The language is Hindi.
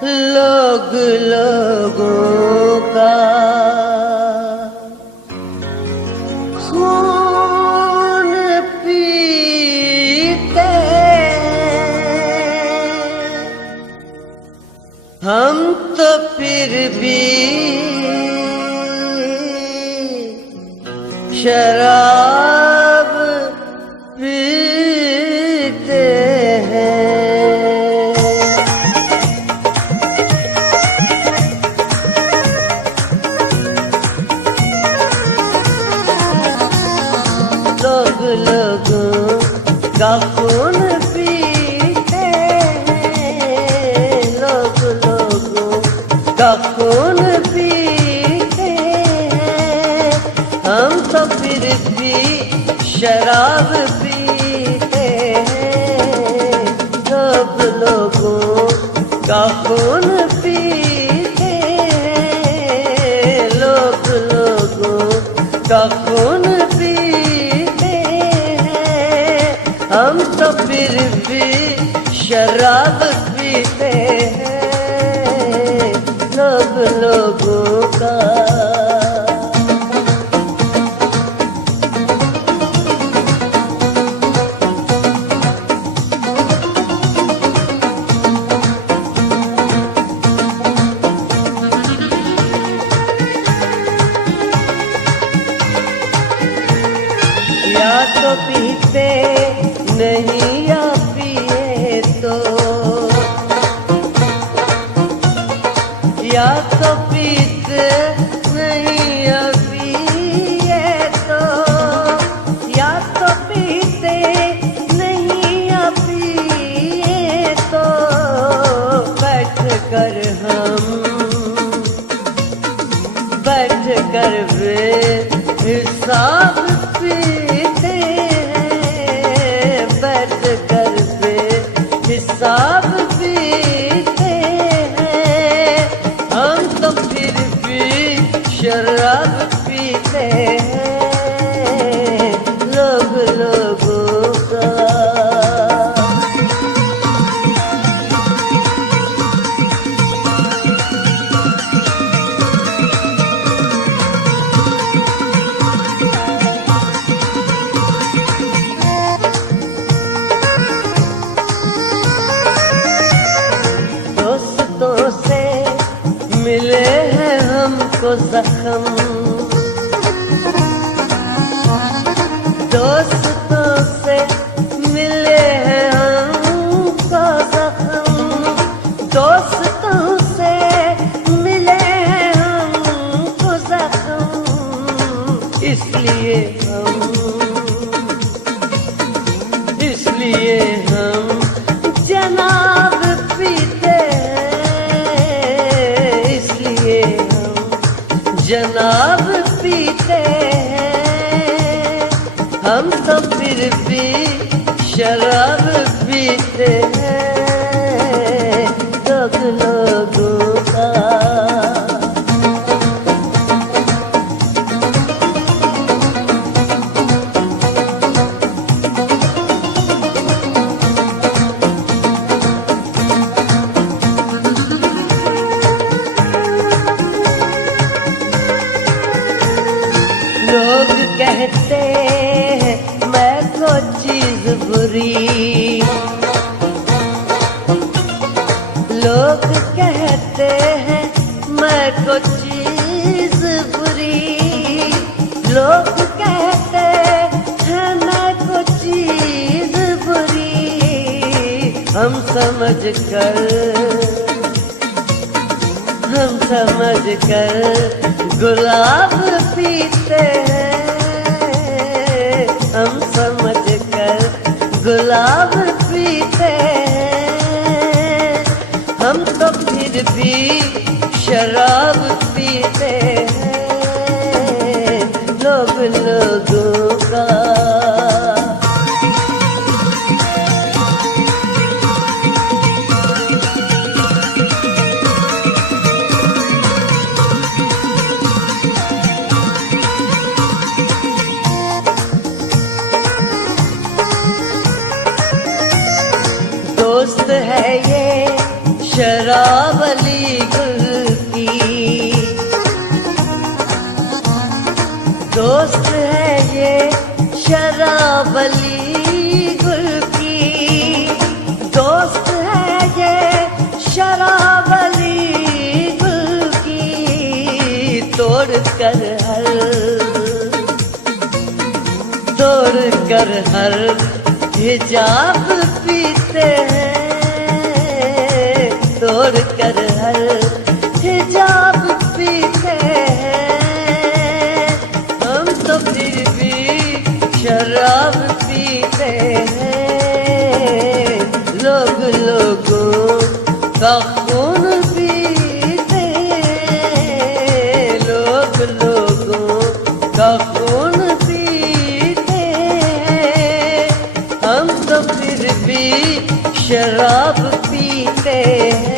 लोग लोगों का खून पीते, हम तो फिर भी शराब पीते हैं। लोग लोगों का खून पीते हैं, लोग लोगों का खून पीते हैं, हम तो फिर भी शराब पीते हैं। लोग लोगों का खून पीते हैं, लोग लोगों का खून पीते हैं, हम तो फिर भी शराब पीते हैं। लोग लोगों का या तो पीते नहीं या पिए तो, या तो पीते नहीं या पिए तो, या तो पीते नहीं या पिए तो, बैठ कर वे हिसाब पीते हैं, बैठ कर वे हिसाब पीते हैं, हम तो फिर भी शराब पीते हैं। लोग लोगों का मिले हैं हमको जख्म, दोस्तों से मिले हैं हमको जख्म, दोस्तों से मिले हैं हमको जख्म, इसलिए हम जनाब पीते जनाब पीते हैं, हम तो फिर भी शराब पीते हैं। लोग लोगों का लोग कहते हैं मैं को चीज बुरी, लोग कहते हैं मैं को चीज बुरी, लोग कहते हैं मैं को चीज बुरी, हम समझ कर गुलाब पीते हैं, हम समझ कर गुलाब पीते हैं, हम तो फिर भी शराब पीते हैं। लोग लोगों का दोस्त है ये शरावली गुल की। दोस्त है ये शरावली गुल की, दोस्त है ये शरावली गुल की। तोड़ कर हर हिजाब पीते हैं, तोड़ कर हर हिजाब पीते हैं। हम तो फिर भी शराब पीते हैं, लोग लोगों का खून पीते हैं, लोग लोगों का खून पीते हैं। हम तो फिर भी शराब पीते हैं।